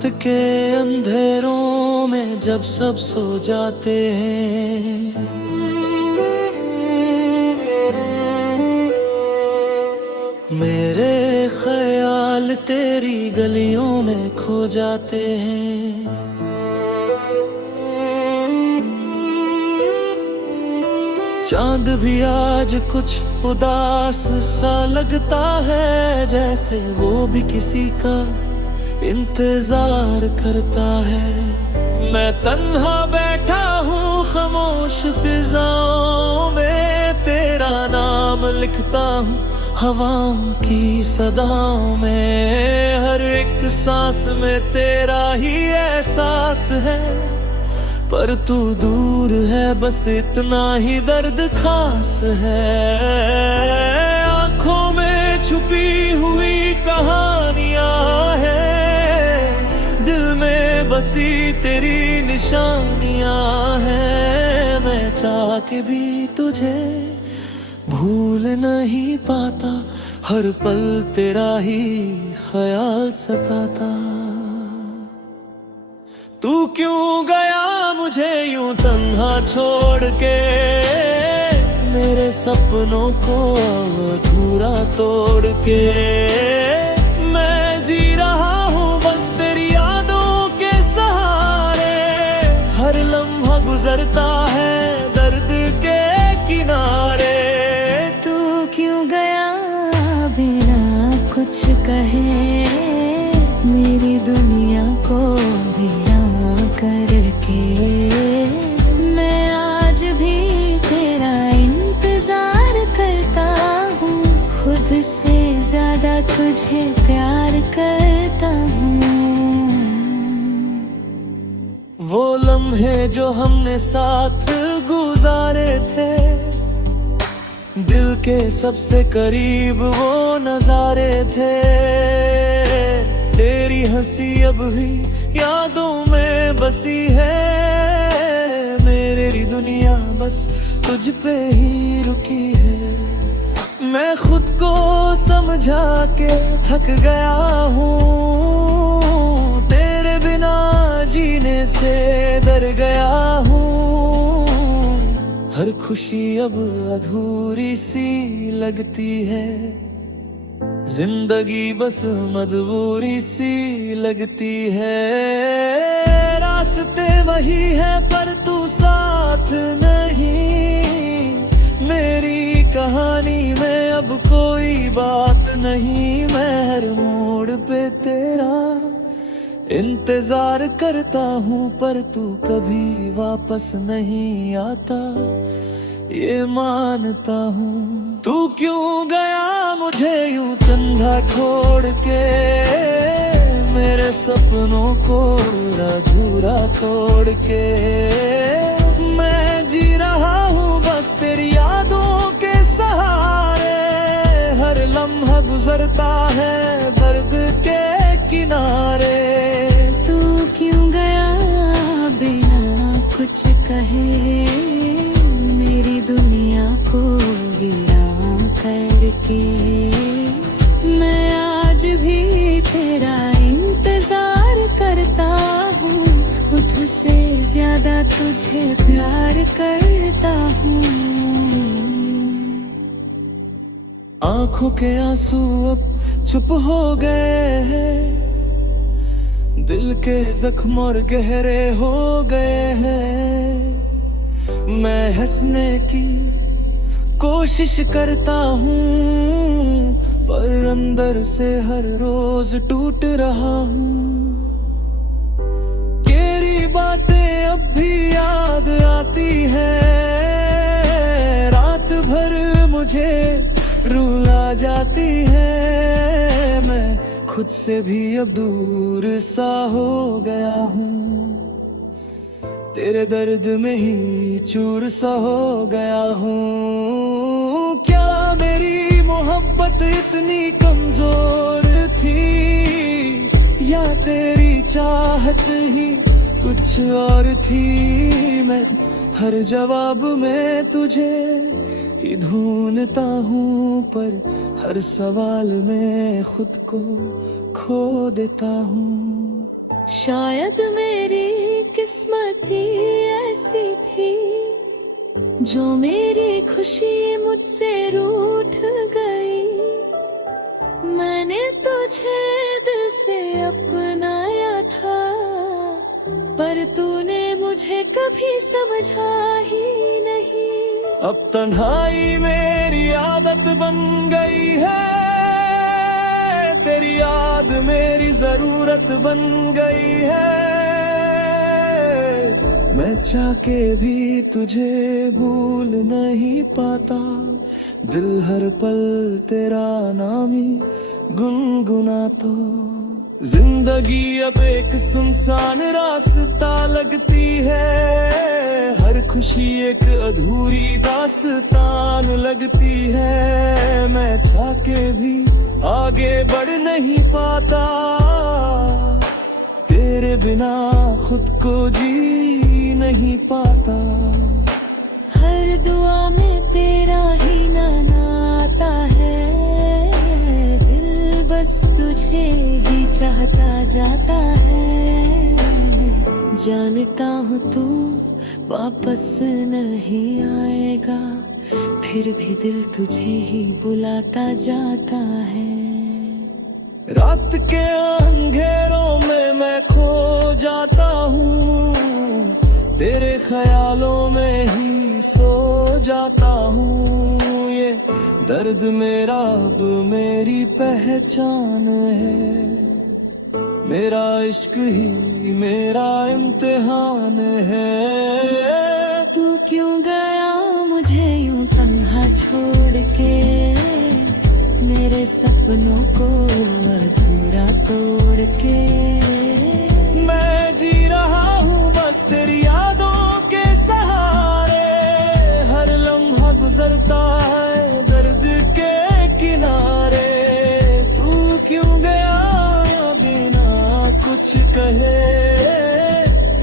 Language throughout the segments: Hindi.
रात के अंधेरों में जब सब सो जाते हैं, मेरे ख्याल तेरी गलियों में खो जाते हैं। चांद भी आज कुछ उदास सा लगता है, जैसे वो भी किसी का इंतजार करता है। मैं तन्हा बैठा हूँ खामोश फिजाओं में, तेरा नाम लिखता हूँ हवाओं की सदाओं में। हर एक सांस में तेरा ही एहसास है, पर तू दूर है बस इतना ही दर्द खास है। आंखों में छुपी हुई कहानियां हैं, दिल में बसी तेरी निशानियां हैं। मैं चाह के भी तुझे भूल नहीं पाता, हर पल तेरा ही ख्याल सताता। तू क्यों गया मुझे यूं तन्हा छोड़ के, मेरे सपनों को अधूरा तोड़ के। मैं जी रहा हूँ बस तेरी यादों के सहारे, हर लम्हा गुजरता है दर्द के किनारे। तू क्यों गया बिना कुछ कहे, मेरी दुनिया को करके। मैं आज भी तेरा इंतजार करता हूँ, खुद से ज्यादा तुझे प्यार करता हूँ। वो लम्हे जो हमने साथ गुजारे थे, दिल के सबसे करीब वो नजारे थे। तेरी हंसी अब भी यादों में बसी है, मेरी दुनिया बस तुझ पे ही रुकी है। मैं खुद को समझा के थक गया हूँ, तेरे बिना जीने से डर गया हूँ। हर खुशी अब अधूरी सी लगती है, जिंदगी बस मजबूरी सी लगती है। रास्ते वही है पर तू साथ नहीं, मेरी कहानी में अब कोई बात नहीं। मैं हर मोड़ पे तेरा इंतजार करता हूँ, पर तू कभी वापस नहीं आता, ये मानता हूँ। तू क्यों गया मुझे यूं तन्हा छोड़ के, मेरे सपनों को अधूरा तोड़ के। मैं जी रहा हूँ बस तेरी यादों के सहारे, हर लम्हा गुजरता है दर्द के किनारे। तू क्यों गया बिना कुछ कहे, मेरी दुनिया को वीरान करके। मैं आज भी तेरा इंतजार करता हूँ, खुद से ज्यादा तुझे प्यार करता हूँ। आंखों के आंसू अब चुप हो गए हैं, दिल के जख्म और गहरे हो गए हैं। मैं हंसने की कोशिश करता हूँ, पर अंदर से हर रोज टूट रहा हूँ। तेरी बातें अब भी याद आती है, रात भर मुझे रुला जाती है। मैं खुद से भी अब दूर सा हो गया हूँ, तेरे दर्द में ही चूर सा हो गया हूँ। क्या मेरी मोहब्बत इतनी कमजोर थी, या तेरी चाहत ही कुछ और थी। मैं हर जवाब में तुझे ही ढूंढता हूँ, पर हर सवाल में खुद को खो देता हूँ। शायद मेरी किस्मत ही ऐसी थी, जो मेरी खुशी मुझसे रूठ गई। मैंने तुझे दिल से अपनाया था, पर तूने मुझे कभी समझा ही नहीं। अब तन्हाई मेरी आदत बन गई है, तेरी याद मेरी जरूरत बन गई है। मैं चाह के भी तुझे भूल नहीं पाता, दिल हर पल तेरा नाम ही गुनगुना तो। जिंदगी अब एक सुनसान रास्ता लगती है, हर खुशी एक अधूरी दास्तान लगती है। मैं चाह के भी आगे बढ़ नहीं पाता, तेरे बिना खुद को जी नहीं पाता। हर दुआ में तेरा ही नाम आता है, दिल बस तुझे ही चाहता जाता है। जानता हूँ तू वापस नहीं आएगा, फिर भी दिल तुझे ही बुलाता जाता है। रात के अंधेरों में मैं खो जाता हूँ, तेरे ख्यालों में ही सो जाता हूँ। ये दर्द मेरा अब मेरी पहचान है, मेरा इश्क ही मेरा इम्तिहान है। तू क्यों गया मुझे यूं तन्हा छोड़ के, मेरे सपनों को अधूरा तोड़ के। मैं जी रहा हूँ बस तेरी यादों के सहारे, हर लम्हा गुजरता है दर्द के किनारे। तू क्यों गया बिना कुछ कहे,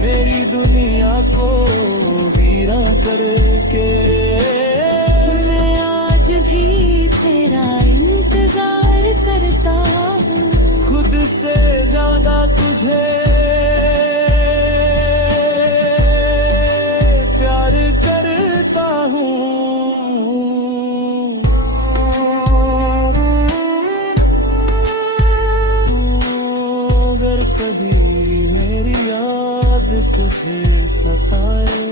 मेरी दुनिया को वीरा करके। मैं आज भी तेरा इंतजार करता हूँ, खुद से ज्यादा तुझे प्यार करता हूँ। अगर कभी मेरी याद तुझे सताए,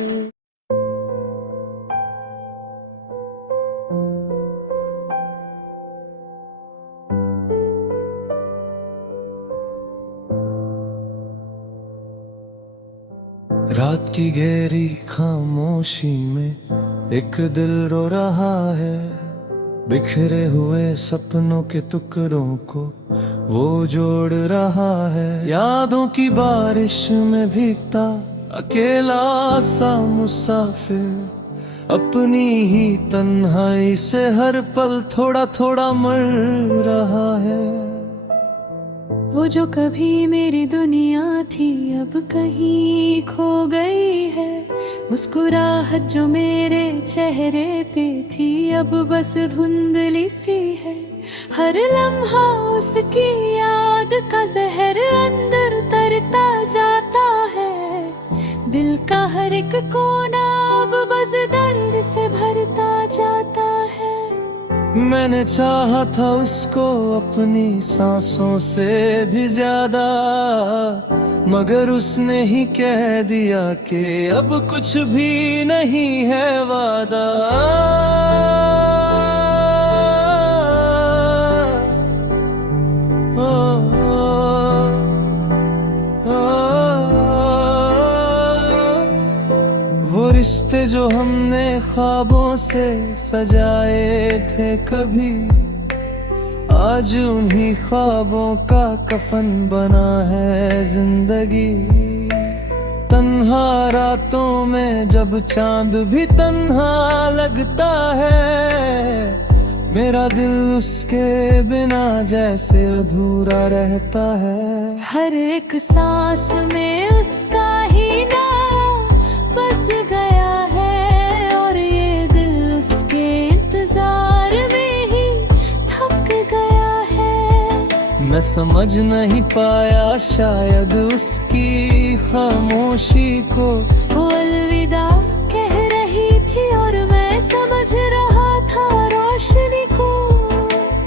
रात की गहरी खामोशी में एक दिल रो रहा है, बिखरे हुए सपनों के टुकड़ों को वो जोड़ रहा है। यादों की बारिश में भीगता अकेला सा मुसाफिर, अपनी ही तन्हाई से हर पल थोड़ा थोड़ा मर रहा है। वो जो कभी मेरी दुनिया थी अब कहीं खो गई है। मुस्कुराहट जो मेरे चेहरे पे थी अब बस धुंधली सी है। हर लम्हा उसकी याद का जहर अंदर उतरता जाता है। दिल का हर एक कोना अब बस दर्द से भरता जाता है। मैंने चाहा था उसको अपनी सांसों से भी ज्यादा, मगर उसने ही कह दिया कि अब कुछ भी नहीं है वादा। वो रिश्ते जो हमने ख्वाबों से सजाए थे कभी, आज उन्हीं ख्वाबों का कफन बना है जिंदगी। तन्हा रातों में जब चांद भी तन्हा लगता है, मेरा दिल उसके बिना जैसे अधूरा रहता है। हर एक सांस में उसका ही नाम बस गया है, और ये दिल उसके इंतजार में ही थक गया है। मैं समझ नहीं पाया शायद उसकी खामोशी को। वो अलविदा कह रही थी और मैं समझ रहा था रोशनी को।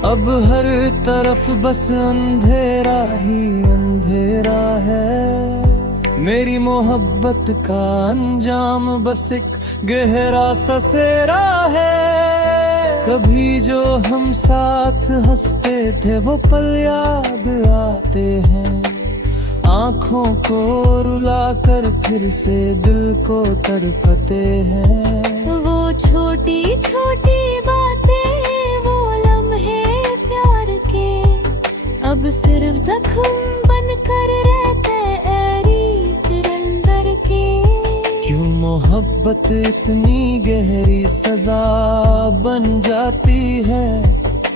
अब हर तरफ बस अंधेरा ही अंधेरा है। मेरी मोहब्बत का अंजाम बस एक गहरा सा सेरा है। कभी जो हम साथ हंसते थे वो पल याद आते हैं। आँखों को रुलाकर फिर से दिल को तड़पते हैं। वो छोटी छोटी बातें, वो लम्हे प्यार के, अब सिर्फ जख्म बनकर रहते अंदर के। क्यों मोहब्बत इतनी गहरी सजा बन जाती है।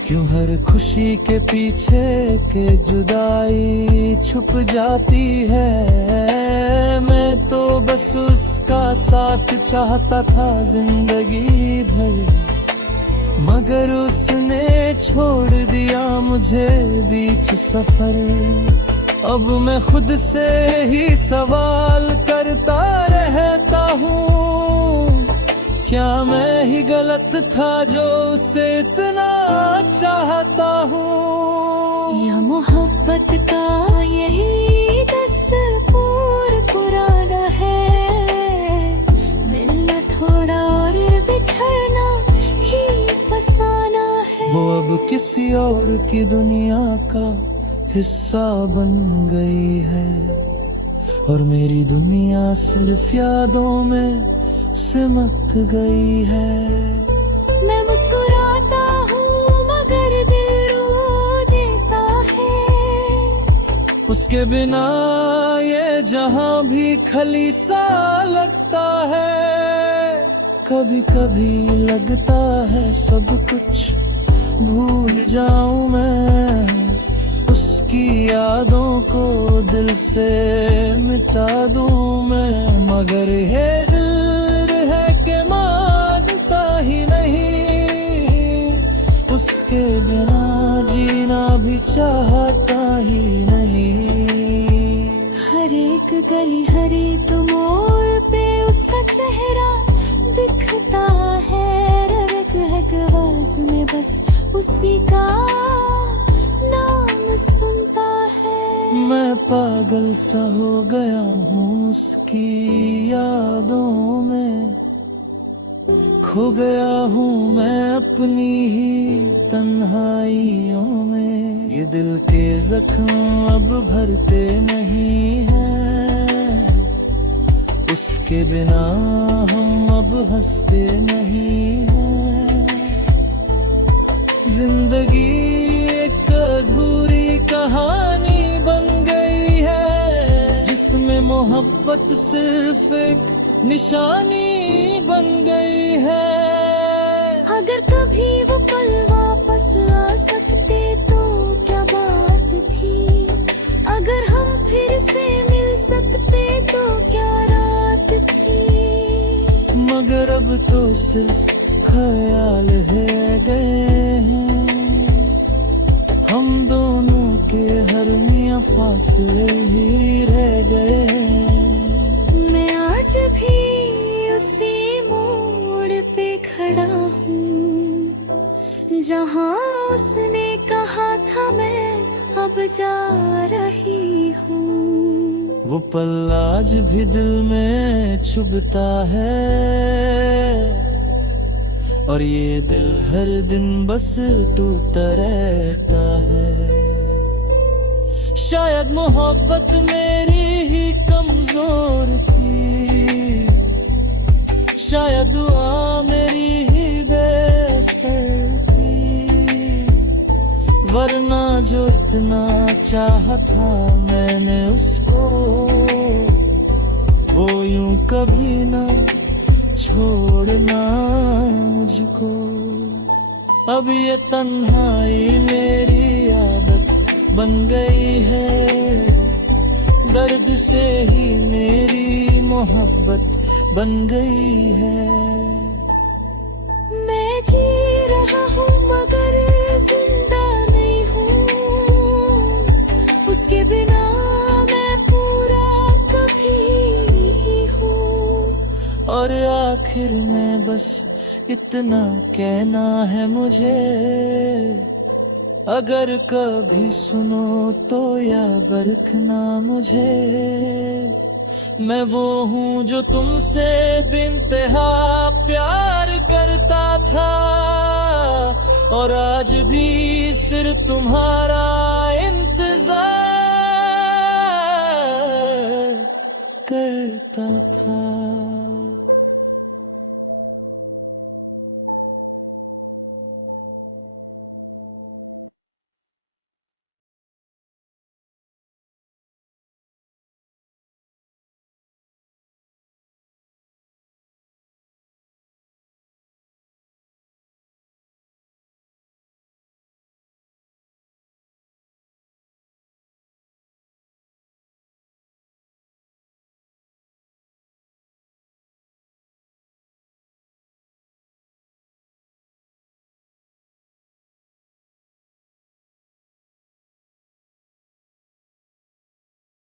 क्यों हर खुशी के पीछे के जुदाई छुप जाती है। मैं तो बस उसका साथ चाहता था जिंदगी भर, मगर उसने छोड़ दिया मुझे बीच सफर। अब मैं खुद से ही सवाल करता रहता हूँ, क्या मैं ही गलत था जो उसे इतना चाहता हूँ। या मोहब्बत का यही दस्तूर पुराना है, मिलना थोड़ा और बिछड़ना ही फसाना है। वो अब किसी और की दुनिया का हिस्सा बन गई है और मेरी दुनिया सिर्फ यादों में सिमट गई है। मैं मुस्कुराता हूँ मगर दिल रो देता है। उसके बिना ये जहां भी खाली सा लगता है। कभी कभी लगता है सब कुछ भूल जाऊं मैं, उसकी यादों को दिल से मिटा दूं मैं। मगर ये दिल है कि मानता ही नहीं, उसके बिना जीना भी चाहता ही नहीं। हर एक गली हर एक मोड़ पे उसका चेहरा दिखता है। रग आवाज में बस उसी का नाम सुनता है। मैं पागल सा हो गया हूँ उसकी यादों में, खो गया हूँ मैं अपनी ही तन्हाइयों में। ये दिल के जख्म अब भरते नहीं हैं, उसके बिना हम अब हंसते नहीं हैं। जिंदगी एक अधूरी कहानी बन गई है, जिसमें मोहब्बत सिर्फ एक निशानी बन गई है। अगर कभी वो पल वापस आ सकते तो क्या बात थी। अगर हम फिर से मिल सकते तो क्या रात थी। मगर अब तो सिर्फ ख्याल है गए हैं। हम दोनों के हर मियां फासले ही रह गए हैं। मैं आज भी उसी मोड़ पे खड़ा हूँ जहाँ उसने कहा था मैं अब जा रही हूँ। वो पल आज भी दिल में चुभता है और ये दिल हर दिन बस टूटता रहता है। शायद मोहब्बत मेरी ही कमजोर थी, शायद दुआ मेरी ही बेअसर थी। वरना जो इतना चाहा था मैंने उसको, वो यूं कभी ना छोड़ना मुझको। अब ये तन्हाई मेरी आदत बन गई है, दर्द से ही मेरी मोहब्बत बन गई है। मैं जी रहा हूँ मगर जिंदा नहीं हूँ। और आखिर में बस इतना कहना है मुझे, अगर कभी सुनो तो याद रखना मुझे। मैं वो हूँ जो तुमसे बेइंतहा प्यार करता था, और आज भी सिर्फ तुम्हारा इंतजार करता था।